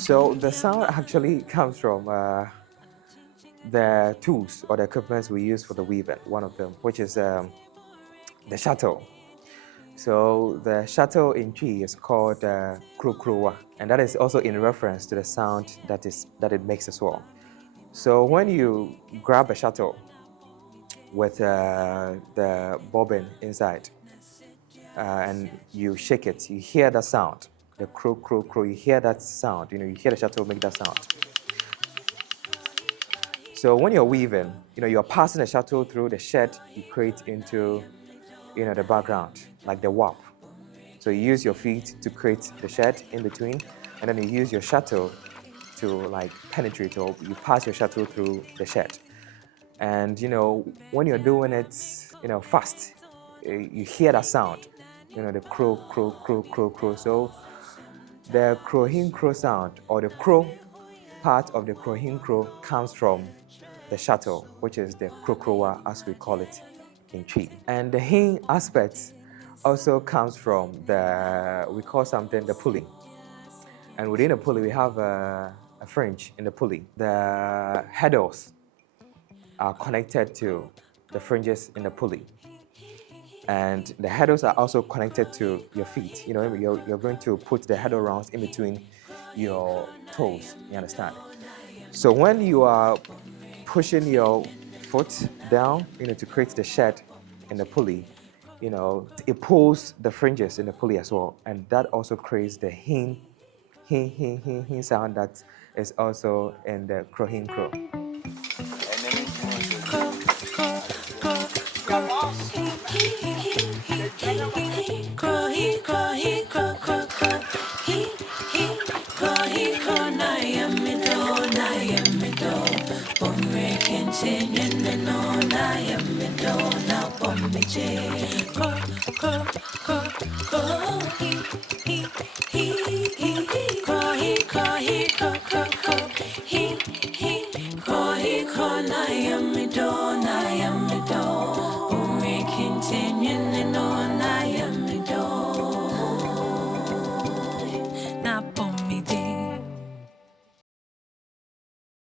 So the sound actually comes from the tools or the equipments we use for the weaving, one of them, which is the shuttle. So the shuttle in Twi is called kro-kro-kro, and that is also in reference to the sound that it makes as well. So when you grab a shuttle with the bobbin inside and you shake it, you hear that sound, the kro-kro-kro, you hear that sound, you hear the shuttle make that sound. So when you're weaving, you're passing the shuttle through the shed you create into, the background, like the warp. So you use your feet to create the shed in between, and then you use your shuttle to penetrate, or you pass your shuttle through the shed. And when you're doing it, fast, you hear that sound, the crow, crow, crow, crow, crow. So the Krohekro sound, or the crow part of the Krohekro, comes from the shuttle, which is the kro-kro, as we call it in Twi. And the hin aspect also comes from we call something the pulley. And within the pulley, we have a fringe in the pulley. The headers are connected to the fringes in the pulley. And the headers are also connected to your feet. You're going to put the header rounds in between your toes, you understand? So when you are pushing your foot down, to create the shed in the pulley, it pulls the fringes in the pulley as well. And that also creates the hin sound that is also in the Krohekro.